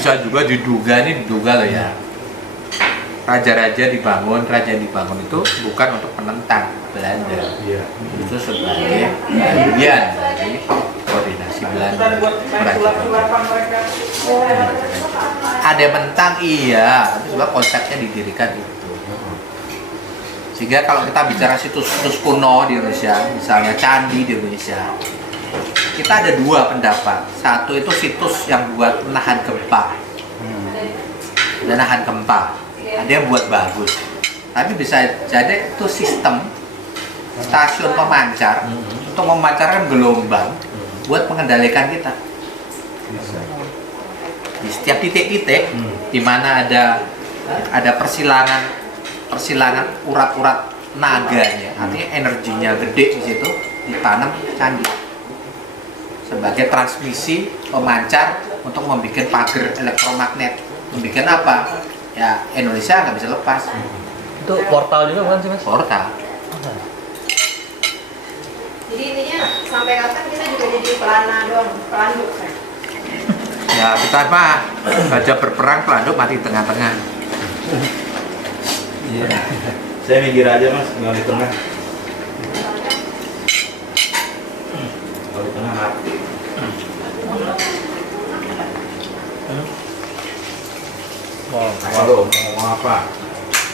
bisa juga diduga loh ya. Raja-raja dibangun, raja yang dibangun itu bukan untuk penentang Belanda. Iya. Itu sebagai bagian dari koordinasi Belanda. Ada yang menentang iya, tapi juga konsepnya didirikan itu. Sehingga kalau kita bicara situs-situs kuno di Indonesia, misalnya candi di Indonesia, kita ada dua pendapat. Satu itu situs yang buat menahan gempa, dan nahan gempa. Ada yang buat bagus, tapi bisa jadi itu sistem stasiun pemancar untuk memancarkan gelombang buat mengendalikan kita di setiap titik-titik di mana ada persilangan urat-urat naganya, artinya energinya gede di situ, ditanam candi sebagai transmisi pemancar untuk membuat pagar elektromagnet. Membuat apa? Ya Indonesia nggak bisa lepas. Itu portal juga bukan sih Mas? Portal. Jadi intinya sampai kapan kita juga jadi pelana doang, pelanduk kan? Ya kita mah baca berperang pelanduk mati di tengah-tengah. Iya. Saya minggir aja Mas, nggak di tengah. Kalau di tengah mati. Halo, mau ngomong apa?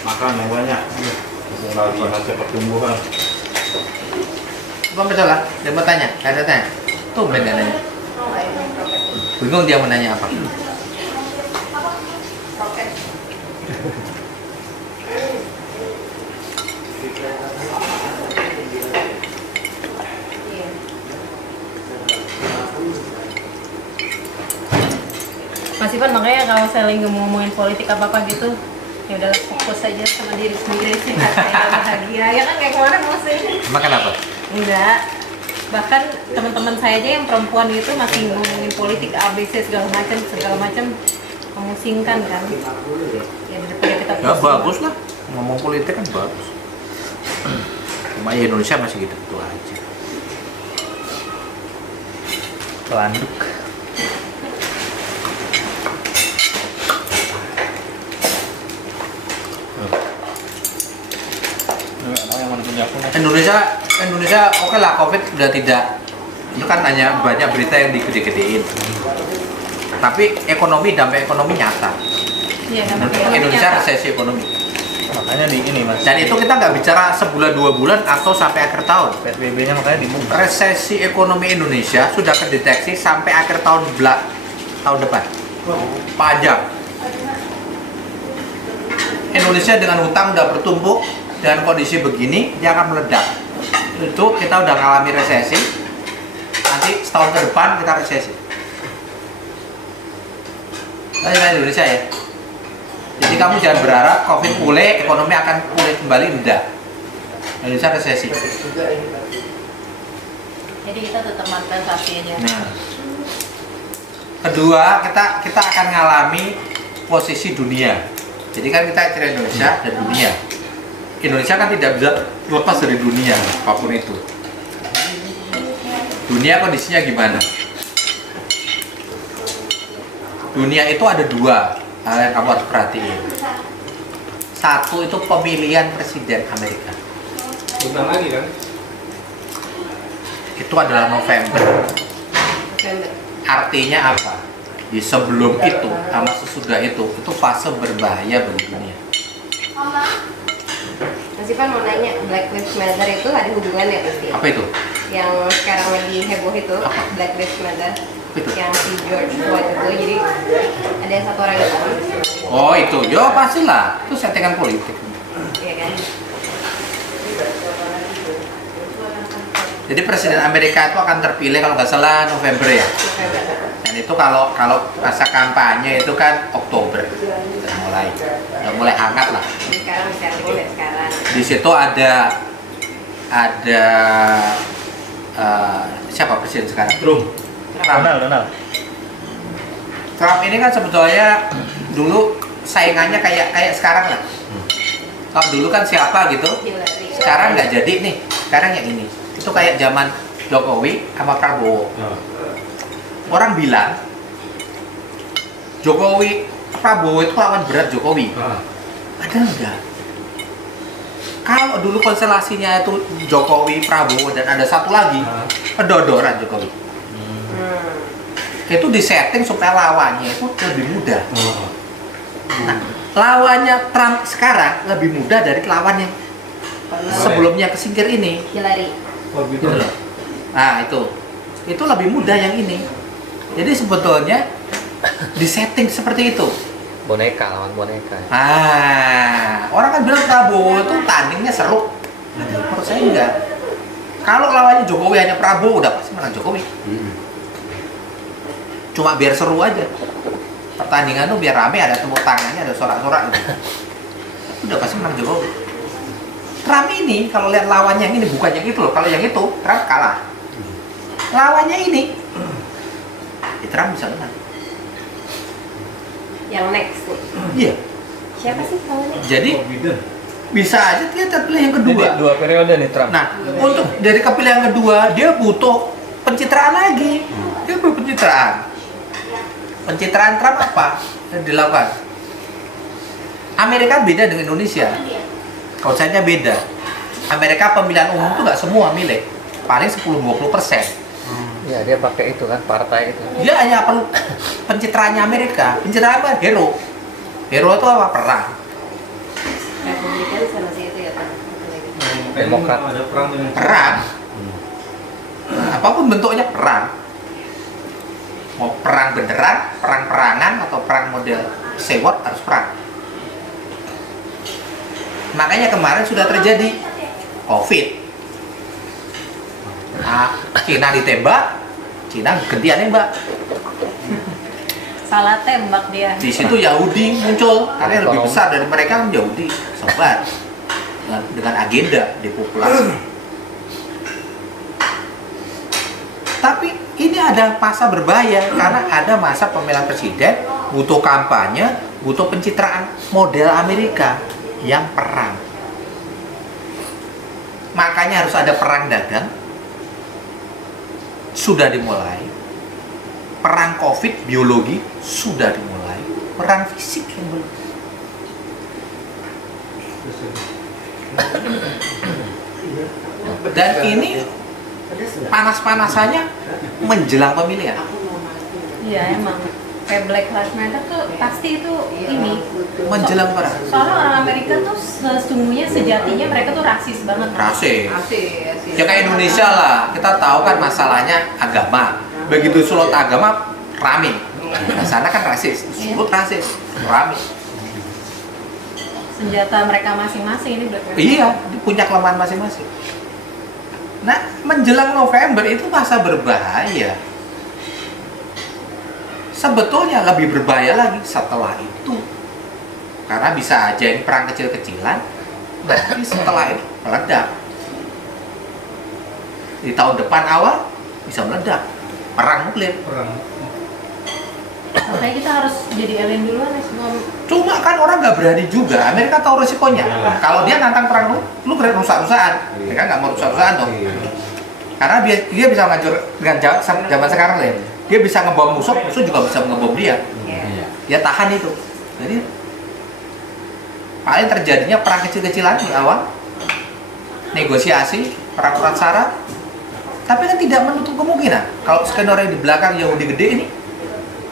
Makan yang banyak. Mumpung lagi masa pertumbuhan. Apa betul lah? Dia mau tanya, ada tanya. Tumben dia nanya. Oh nggak ini roket. Bingung dia mau nanya apa? Roket. Iya. Mas Ivan, makanya kalau saya lagi ngomongin politik apa-apa gitu, ya udahlah fokus aja sama diri sendiri sih, saya bahagia. Ya kan kayak kemarin masih. Makan apa? Enggak. Bahkan teman-teman saya aja yang perempuan itu masih ngomongin politik ABC segala macam memusingkan kan. Ya daripada kita Ya pusing. bagus lah, ngomong politik kan bagus. Cuma ya Indonesia masih gitu aja. Pelanduk. Indonesia oke lah, COVID sudah tidak, itu kan hanya banyak berita yang digede-gedein, tapi dampak ekonomi nyata. Iya, dampak ekonomi Indonesia nyata. resesi ekonomi, Makanya di ini Mas. dan itu kita nggak bicara sebulan 2 bulan atau sampai akhir tahun. PSBB-nya makanya dibuka. Resesi ekonomi Indonesia sudah terdeteksi sampai akhir tahun depan. Panjang. Indonesia dengan hutang udah bertumpuk, dengan kondisi begini dia akan meledak. Itu kita udah ngalami resesi. Nanti setahun ke depan kita resesi. Nah, Indonesia ya. Jadi kamu jangan berharap COVID pulih, ekonomi akan pulih kembali, enggak. Indonesia resesi. Jadi kita tetap manfaatasi aja. Nah, kedua kita akan ngalami posisi dunia. Jadi kan kita cerita Indonesia dan dunia. Indonesia kan tidak bisa lepas dari dunia apapun itu. Dunia kondisinya gimana? Dunia itu ada dua hal yang kamu harus perhatiin. Satu itu pemilihan presiden Amerika. Bukan lagi kan? Itu adalah November. November. Artinya apa? Di sebelum itu sama sesudah itu fase berbahaya bagi dunia. Mas Ivan mau nanya, Black Lives Matter itu ada hubungannya pasti? Apa itu? Yang sekarang lagi heboh itu, Apa? Black Lives Matter. Itu. Yang si George Floyd itu, jadi ada satu orang itu. Oh itu, yo pastilah. Itu settingan politik. Iya kan? Jadi presiden Amerika itu akan terpilih kalau nggak salah November ya. November. Dan itu kalau masa kampanye itu kan Oktober udah mulai hangat lah. Jadi sekarang bisa mulai sekarang. Di situ ada siapa presiden sekarang? Trump. Donald. Trump ini kan sebetulnya dulu saingannya kayak sekarang lah. Kalau dulu kan siapa gitu, Hillary. sekarang nggak jadi nih. Sekarang yang ini. Itu kayak zaman Jokowi sama Prabowo. Orang bilang Jokowi Prabowo itu lawan berat Jokowi. Ah. Ada enggak? Kalau dulu konstelasinya itu Jokowi, Prabowo, dan ada satu lagi, kedodoran Jokowi. Itu disetting supaya lawannya itu lebih mudah. Nah, lawannya Trump sekarang lebih mudah dari lawan yang sebelumnya kesingkir ini. Hillary. Oh gitu. Gitu loh. Nah, itu lebih mudah yang ini. Jadi sebetulnya disetting seperti itu. Boneka, lawan boneka. Ah, orang kan bilang Prabowo itu tandingnya seru. Menurut saya enggak. Kalau lawannya Jokowi hanya Prabowo, udah pasti menang Jokowi. Cuma biar seru aja. Pertandingan tuh biar rame, ada tepuk tangannya, ada sorak-sorak gitu. Udah pasti menang Jokowi. Trump ini kalau lihat lawannya yang ini bukan yang itu loh. Kalau yang itu Trump kalah. Lawannya ini, Trump bisa menang. Yang next nih. Iya. Siapa sih lawannya? Jadi Biden. bisa aja dia terpilih yang kedua. Jadi 2 periode nih Trump. Nah, untuk dari kepilihan kedua dia butuh pencitraan lagi. Dia butuh pencitraan. Pencitraan Trump apa yang dilakukan? Amerika beda dengan Indonesia. Konsepnya beda. Amerika pemilihan umum tuh nggak semua milih, paling 10-20%. Ya dia pakai itu kan partai itu. Dia hanya perlu pencitraannya Amerika. Pencitraan apa? Hero. Hero itu apa? Perang. Republikan sama si itu ya kan. Demokrat. Ada perang dengan Perang. Apapun bentuknya perang. Mau perang beneran, perang-perangan atau perang model sewot harus perang. Makanya kemarin sudah terjadi COVID. Nah, Cina ditembak, Cina gantian nembak. Salah tembak dia. Di situ Yahudi muncul, karena yang lebih besar dari mereka kan Yahudi, sebar dengan agenda depopulasi. Tapi ini ada masa berbahaya karena ada masa pemilihan presiden, butuh kampanye, butuh pencitraan model Amerika yang perang. Makanya harus ada perang dagang. Sudah dimulai. Perang COVID biologi sudah dimulai. Perang fisik yang belum. Dan ini panas-panasannya menjelang pemilihan. Iya emang. Kayak Black Lives Matter tuh pasti itu ini Menjelang perang. soalnya orang Amerika tuh sesungguhnya sejatinya mereka tuh rasis banget. Rasis. Rasis. Ya kayak Indonesia lah. Kita tahu kan masalahnya agama. Begitu sulut agama rame. Nah, sana kan rasis. Sulut rasis. Rame. Senjata mereka masing-masing ini Black Lives Matter. Iya, punya kelemahan masing-masing. Nah, menjelang November itu masa berbahaya. Sebetulnya lebih berbahaya lagi setelah itu. Karena bisa aja ini perang kecil-kecilan, tapi setelah itu meledak. Di tahun depan awal bisa meledak. Perang nuklir. perang. Makanya kita harus jadi alien duluan ya semua. Cuma kan orang nggak berani juga. Amerika tahu resikonya. Kalau dia nantang perang lu keren rusak-rusakan. Mereka nggak mau rusak-rusakan dong. Karena dia bisa ngancur dengan zaman sekarang lah. Dia bisa ngebom musuh juga bisa ngebom dia. Dia tahan itu. Jadi paling terjadinya perang kecil-kecilan di awal, negosiasi, perang-perang syarat. Tapi kan tidak menutup kemungkinan kalau skenario di belakang Yahudi gede ini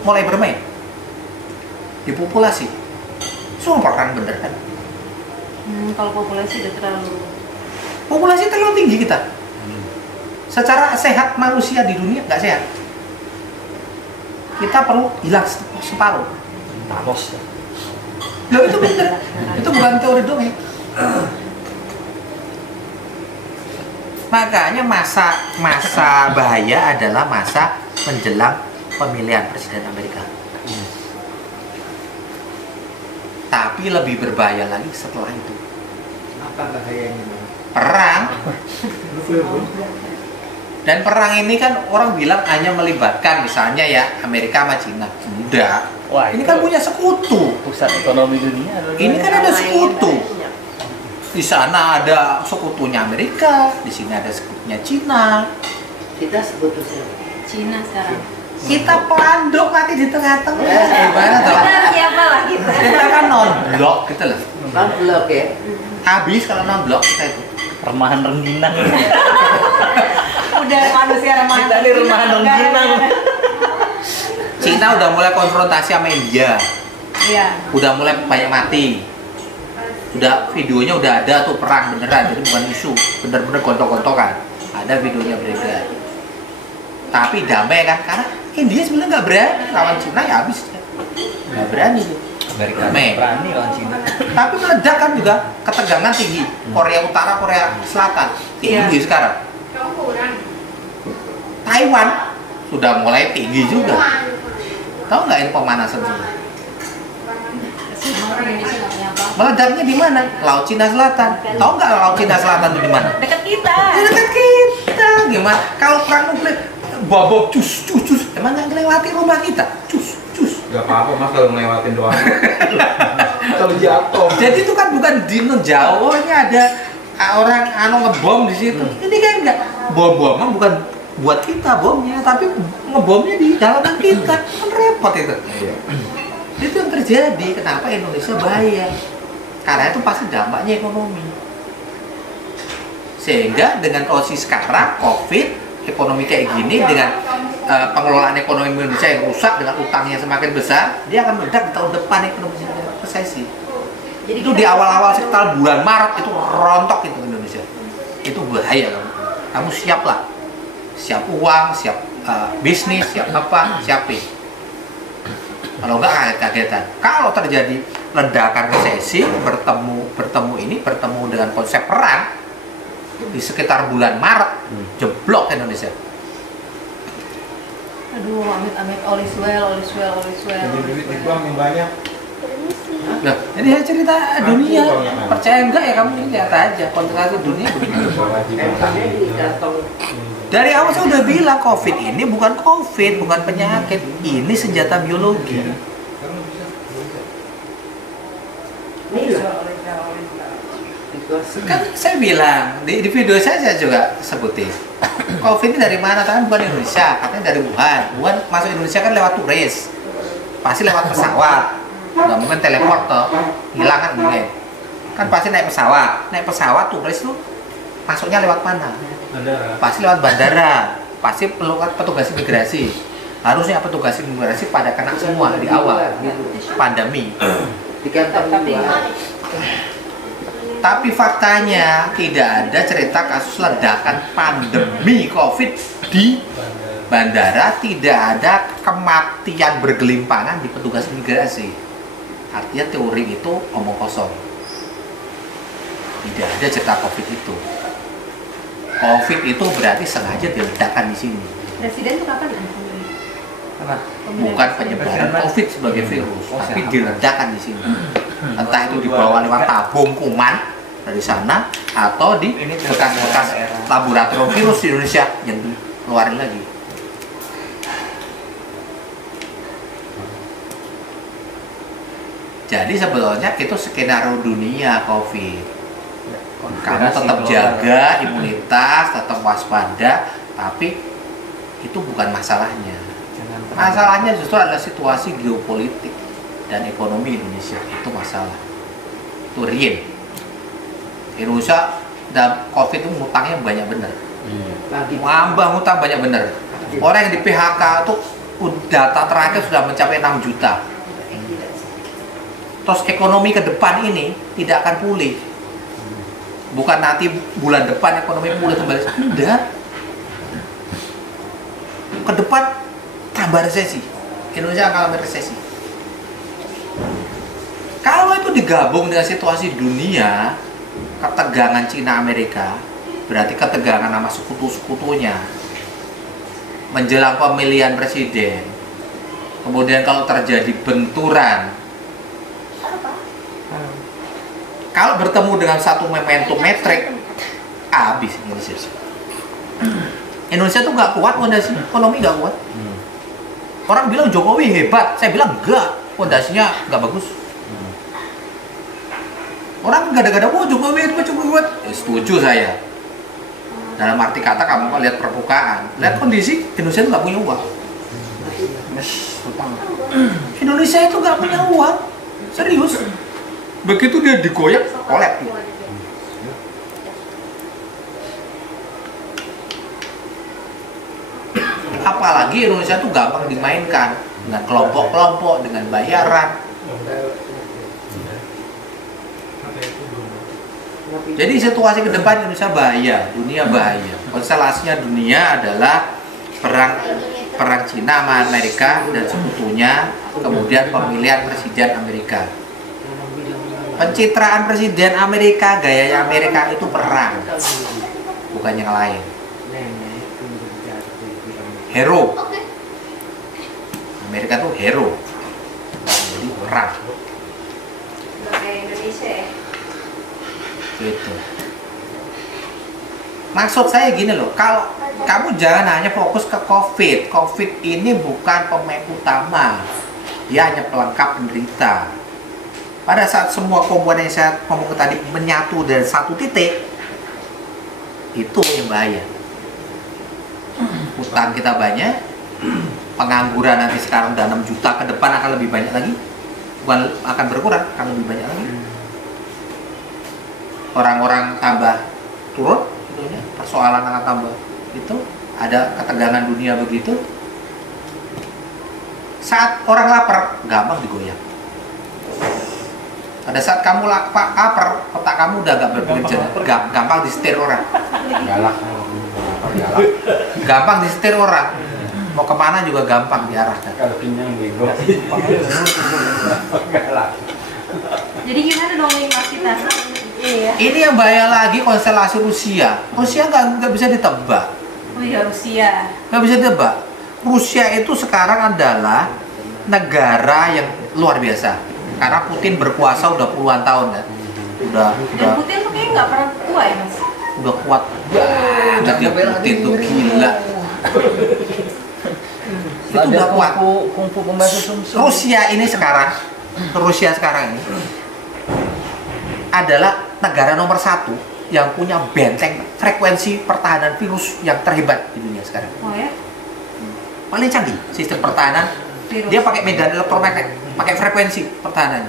mulai bermain di populasi. Semua perang bener kan? Kalau populasi udah Populasi terlalu tinggi kita. Secara sehat manusia di dunia nggak sehat. Kita perlu hilang separuh. Thanos. Loh itu bener. Itu bukan teori dongeng. Makanya masa bahaya adalah masa menjelang pemilihan presiden Amerika. Tapi lebih berbahaya lagi setelah itu. Apa bahayanya? Perang. Dan perang ini kan orang bilang hanya melibatkan misalnya ya Amerika sama Cina. Tidak. Wah, Ini itu kan punya sekutu. pusat ekonomi dunia. Ini kan ada sekutu. Di sana ada sekutunya Amerika, di sini ada sekutunya Cina. Kita sekutu siapa? Cina sekarang. Kita pelanduk mati di tengah-tengah. Gimana toh? Kita siapa lah kita? Kita kan non-blok gitu loh. Non-blok ya. Habis kalau non-blok kita itu. Remahan rengginang. Udah manusia remahan. Kita nih remahan rengginang. Cina udah mulai konfrontasi sama India. Iya. Udah mulai banyak mati. Udah videonya udah ada tuh perang beneran, jadi bukan isu, bener-bener gontok-gontokan. Ada videonya beredar. Tapi damai kan, karena India sebenarnya nggak berani lawan Cina ya habis. Nggak berani tuh. Amerika Damai. berani lawan Cina. Tapi meledak kan juga, ketegangan tinggi. Korea Utara, Korea Selatan tinggi sekarang. Taiwan sudah mulai tinggi juga. Tahu nggak ini pemanasan semua? Meledaknya di mana? Laut Cina Selatan. Tahu nggak Laut Cina Selatan itu di mana? Dekat kita. Dekat kita. Gimana? Kalau perang nuklir, bobok cus. Emang nggak melewati rumah kita? Cus. Gak apa-apa mas kalau ngelewatin doang. Kalau jatuh. Jadi itu kan bukan di Jawanya ada orang ngebom di situ. Ini kan enggak. Bom-boman bukan buat kita bomnya, tapi ngebomnya di jalanan kita. Kan repot itu. Iya. Itu yang terjadi. Kenapa Indonesia bahaya? Karena itu pasti dampaknya ekonomi. Sehingga dengan kondisi sekarang COVID, ekonomi kayak gini, dengan pengelolaan ekonomi Indonesia yang rusak, dengan utangnya semakin besar, dia akan meledak di tahun depan ekonomi resesi. Jadi itu di awal-awal sekitar bulan Maret itu rontok itu Indonesia. Itu bahaya kamu. Kamu siap lah, siap uang, siap bisnis, siap apa, siapin. Kalau enggak kaget-kagetan. Kalau terjadi ledakan resesi, bertemu dengan konsep perang di sekitar bulan Maret, jeblok Indonesia. Aduh, amit-amit, all is well. Jadi duit dibuang yang banyak. Nah, ini saya cerita dunia. Percaya enggak ya kamu ini lihat aja konsentrasi dunia begini. Dari awal saya udah bilang COVID ini bukan COVID, bukan penyakit. Ini senjata biologi. Kan saya bilang di video saya juga sebutin. COVID ini dari mana? Kan bukan Indonesia, katanya dari Wuhan. Wuhan masuk Indonesia kan lewat turis, pasti lewat pesawat. Nggak mungkin teleport toh, hilang kan mungkin. Kan pasti naik pesawat turis tuh masuknya lewat mana? Bandara. Pasti lewat bandara, pasti lewat petugas imigrasi. Harusnya petugas imigrasi pada kena semua di awal pandemi. Tapi faktanya tidak ada cerita kasus ledakan pandemi COVID di bandara, tidak ada kematian bergelimpangan di petugas imigrasi. Artinya teori itu omong kosong. Tidak ada cerita COVID itu. COVID itu berarti sengaja diledakkan di sini. Presiden tuh kapan? Bukan penyebaran COVID sebagai virus, tapi diledakkan di sini. Entah itu dibawa lewat tabung kuman dari sana atau di bekas-bekas laboratorium virus di Indonesia yang dikeluarin lagi. Jadi sebetulnya itu skenario dunia COVID. Kamu tetap jaga imunitas, tetap waspada, tapi itu bukan masalahnya. Masalahnya justru adalah situasi geopolitik dan ekonomi Indonesia. Itu masalah. Itu real. Indonesia dan COVID itu ngutangnya banyak bener. Ngambang ngutang banyak bener. Orang yang di PHK itu data terakhir sudah mencapai 6 juta. Terus ekonomi ke depan ini tidak akan pulih. Bukan nanti bulan depan ekonomi pulih kembali. Tidak. Ke depan tambah resesi. Indonesia akan mengalami resesi. Kalau itu digabung dengan situasi dunia, ketegangan Cina Amerika, berarti ketegangan sama sekutu-sekutunya menjelang pemilihan presiden. Kemudian kalau terjadi benturan, kalau bertemu dengan satu momentum metrik, habis Indonesia. Indonesia tuh nggak kuat fondasi ekonomi, nggak kuat. Orang bilang Jokowi hebat, saya bilang enggak, fondasinya nggak bagus. Orang gada-gada, wah Jokowi hebat. Setuju saya. Dalam arti kata kamu lihat permukaan, lihat kondisi Indonesia itu nggak punya uang. Utang. Indonesia itu nggak punya uang, serius. Begitu dia digoyang, kolek. Apalagi Indonesia itu gampang dimainkan dengan kelompok-kelompok, dengan bayaran. Jadi situasi ke depan Indonesia bahaya, dunia bahaya. Konstelasinya dunia adalah perang Cina sama Amerika dan sekutunya, kemudian pemilihan presiden Amerika. Pencitraan presiden Amerika, gayanya Amerika itu perang, bukan yang lain. Hero. Amerika tuh hero. Jadi perang. Kayak Indonesia ya. Gitu. Maksud saya gini loh, kalau kamu jangan hanya fokus ke COVID. COVID ini bukan pemain utama. Dia hanya pelengkap penderita. Pada saat semua komponen yang saya ngomong tadi menyatu dari satu titik, itu yang bahaya. Utang kita banyak, pengangguran nanti sekarang udah 6 juta, ke depan akan lebih banyak lagi. Bukan akan berkurang, akan lebih banyak lagi. Orang-orang tambah turun, persoalan akan tambah. Itu ada ketegangan dunia begitu. Saat orang lapar, gampang digoyang. Pada saat kamu lapar, otak kamu udah gak berpikir jernih, gampang disetir orang. Galak. Gampang disetir orang. Mau kemana juga gampang diarahkan. Kalau kenyang bego. Galak. Jadi gimana dong nih Mas kita? Iya. Ini yang bahaya lagi, konstelasi Rusia. Rusia nggak bisa ditebak. Oh iya, Rusia. Nggak bisa ditebak. Rusia itu sekarang adalah negara yang luar biasa. Karena Putin berkuasa udah puluhan tahun kan. Dan Putin tuh kayaknya nggak pernah tua ya Mas? Udah kuat banget dia Putin tuh, gila. Itu udah kuat. Kungfu pembasu sumsum. Rusia sekarang ini adalah negara nomor 1 yang punya benteng frekuensi pertahanan virus yang terhebat di dunia sekarang. Oh ya? Paling canggih sistem pertahanan. Virus. Dia pakai medan elektromagnet, pakai frekuensi pertahanannya,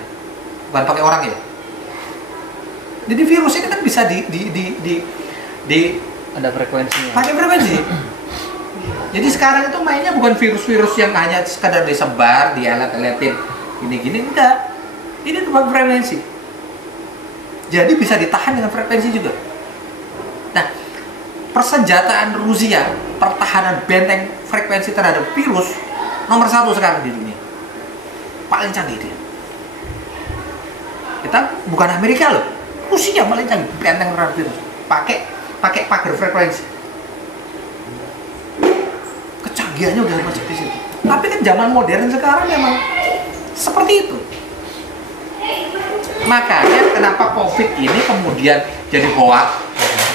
bukan pakai orang ya. Jadi virus ini kan bisa Ada frekuensinya. pakai frekuensi. Jadi sekarang itu mainnya bukan virus-virus yang hanya sekadar disebar, dielet-eletin, gini-gini, enggak. Ini cuma frekuensi. Jadi bisa ditahan dengan frekuensi juga. Nah, persenjataan Rusia, pertahanan benteng frekuensi terhadap virus nomor 1 sekarang di dunia. Paling canggih dia. Kita bukan Amerika loh, Rusia paling canggih benteng terhadap virus. Pakai pagar frekuensi. Kecanggihannya udah masuk di situ. Tapi kan zaman modern sekarang memang seperti itu. Makanya kenapa COVID ini kemudian jadi hoax,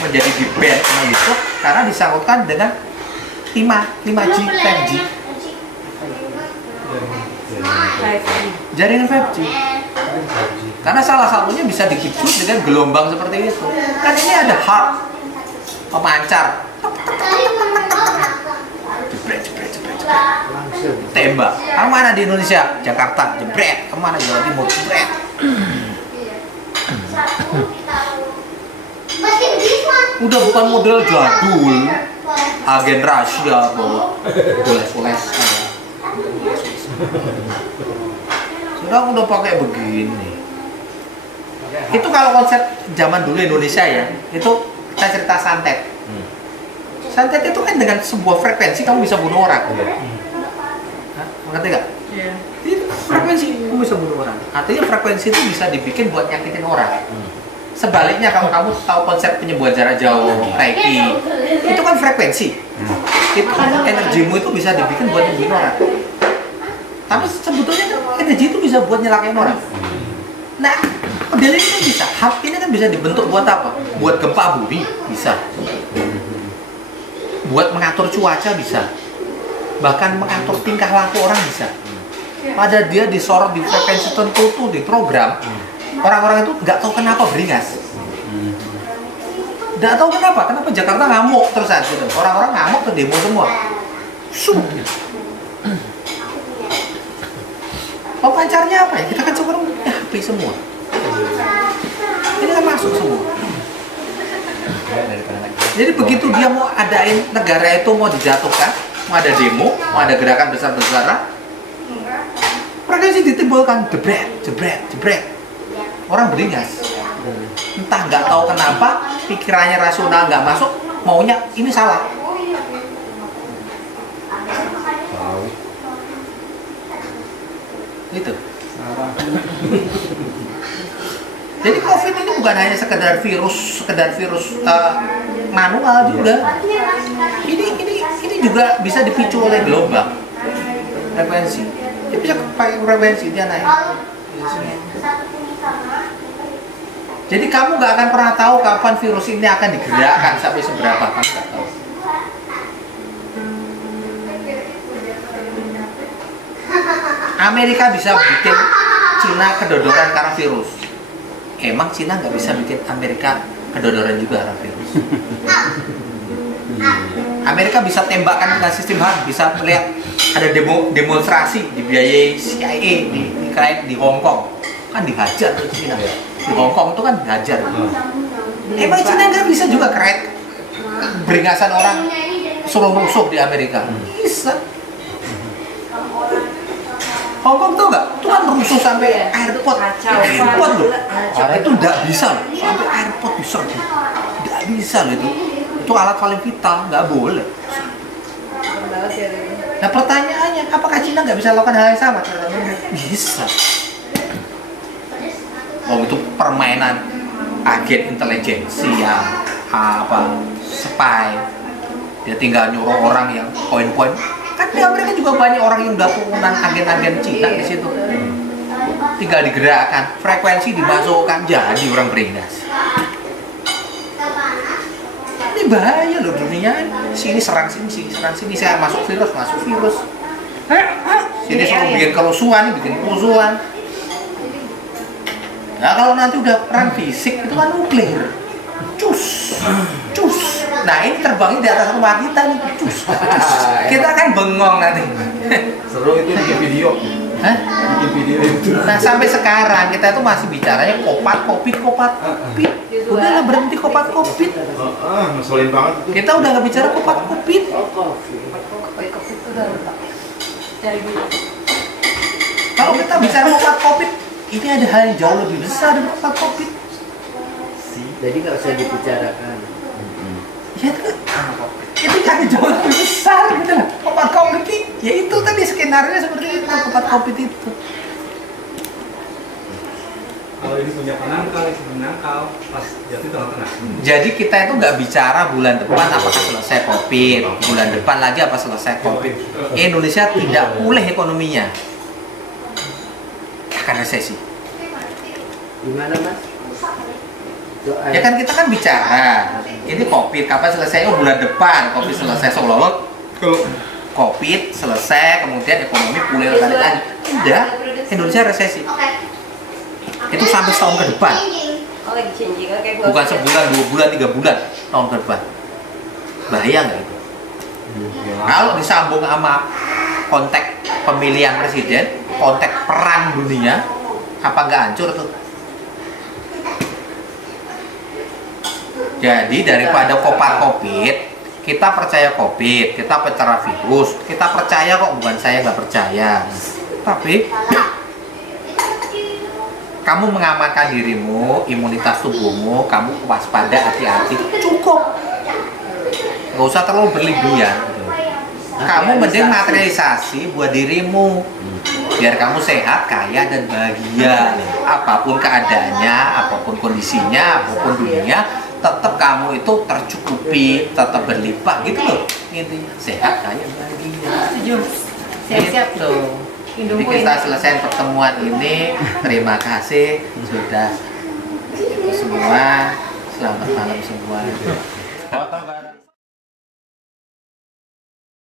menjadi di-ban sama itu, karena disangkutkan dengan 5G, 5G. Jaringan 5G. Karena salah satunya bisa dipicu dengan gelombang seperti itu. Kan ini ada harp, pemancar. Jebret. Tembak. Kamu mana di Indonesia? Jakarta. Jebret. Kamu mana Jawa Timur? Jebret. Udah bukan model jadul, agen rahasia, boles-boles. Sekarang udah pakai begini. Itu kalau konsep zaman dulu Indonesia ya, itu kita cerita santet. Santet itu kan dengan sebuah frekuensi kamu bisa bunuh orang. Hah? Ngerti nggak? Iya. Itu frekuensi kamu bisa bunuh orang. Artinya frekuensi itu bisa dibikin buat nyakitin orang. Sebaliknya kalau kamu tahu konsep penyembuhan jarak jauh, Reiki, itu kan frekuensi. Itu kan energimu itu bisa dibikin buat nyembuhin orang. Tapi sebetulnya energi itu bisa buat nyelakain orang. Nah, model ini kan bisa. Hal ini kan bisa dibentuk buat apa? Buat gempa bumi bisa. Buat mengatur cuaca bisa. Bahkan mengatur tingkah laku orang bisa. Pada dia disorot di frekuensi tertentu di program, orang-orang itu nggak tahu kenapa beringas. Nggak tahu kenapa Jakarta ngamuk terusan gitu. Orang-orang ngamuk ke demo semua. Pemancarnya apa ya? Kita kan sekarang punya HP semua. Ini kan masuk semua. Jadi begitu dia mau adain negara itu mau dijatuhkan, mau ada demo, mau ada gerakan besar-besaran, frekuensi ditimbulkan, jebret. Orang beringas. Entah nggak tahu kenapa, pikirannya rasional nggak masuk, maunya ini salah. Gitu. Jadi COVID ini bukan hanya sekedar virus manual juga. Ini juga bisa dipicu oleh gelombang frekuensi. Dia bisa pakai frekuensi dia naik. Jadi kamu nggak akan pernah tahu kapan virus ini akan digerakkan sampai seberapa, kamu nggak tahu. Amerika bisa bikin Cina kedodoran karena virus. Emang Cina nggak bisa bikin Amerika kedodoran juga karena virus. Amerika bisa tembakan dengan sistem HARP, bisa melihat ada demonstrasi dibiayai CIA di Hong Kong, kan dihajar tuh Cina. Di Hong Kong itu kan dihajar. Emang Cina nggak bisa juga keren beringasan orang suruh rusuh di Amerika? Bisa. Hong Kong tuh nggak? Itu kan rusuh sampai airport loh. Itu nggak bisa loh, sampai airport bisa. Nggak bisa loh itu. Itu alat paling vital, nggak boleh. Nah pertanyaannya, apakah Cina nggak bisa lakukan hal yang sama? Bisa. Oh itu permainan agen intelijensi yang spy. Dia tinggal nyuruh orang yang poin-poin. Kan di Amerika juga banyak orang yang udah turunan agen-agen Cina di situ. Tinggal digerakkan, frekuensi dimasukkan, jadi orang beringas. Ini bahaya loh dunia. Sini serang sini, saya masuk virus. Sini suruh bikin kerusuhan, bikin kerusuhan. Nah kalau nanti udah perang fisik itu kan nuklir. Cus. Nah ini terbangnya di atas rumah kita nih. Cus. Kita kan bengong nanti. Seru itu bikin video. Hah? Bikin video itu. Nah sampai sekarang kita itu masih bicaranya covid. Udahlah berhenti covid. Ngeselin banget itu. Kita udah nggak bicara covid. Kalau kita bicara covid, ini ada hal yang jauh lebih besar dari covid. Jadi nggak usah dibicarakan. Ya itu kan jauh lebih besar gitu lah. Covid ya itu tadi skenario seperti itu, covid itu. Kalau ini punya penangkal, pas jatuh tengah-tengah. Jadi kita itu nggak bicara bulan depan apakah selesai covid, bulan depan lagi apa selesai covid. Indonesia tidak pulih ekonominya, akan resesi. Gimana Mas? Ya kan kita kan bicara ini covid kapan selesai? Oh bulan depan covid selesai, seolah-olah kalau covid selesai kemudian ekonomi pulih lagi. Tidak, Indonesia resesi. Itu sampai setahun ke depan. Bukan sebulan, 2 bulan, 3 bulan, tahun ke depan. Bahaya nggak itu? Kalau disambung sama konteks pemilihan presiden, konteks perang dunia, apa nggak hancur tuh? Jadi daripada covid, kita percaya covid, kita percaya virus, kita percaya kok, bukan saya nggak percaya. Tapi kamu mengamankan dirimu, imunitas tubuhmu, kamu waspada, hati-hati, cukup. Nggak usah terlalu berlebihan. Kamu mending materialisasi buat dirimu, biar kamu sehat, kaya, dan bahagia. Apapun keadaannya, apapun kondisinya, apapun dunia, tetap kamu itu tercukupi, tetap berlimpah gitu loh. Intinya sehat, kaya, bahagia. Setuju. Siap-siap. Gitu. Jadi kita selesai pertemuan ini. Terima kasih sudah itu semua. Selamat malam semua.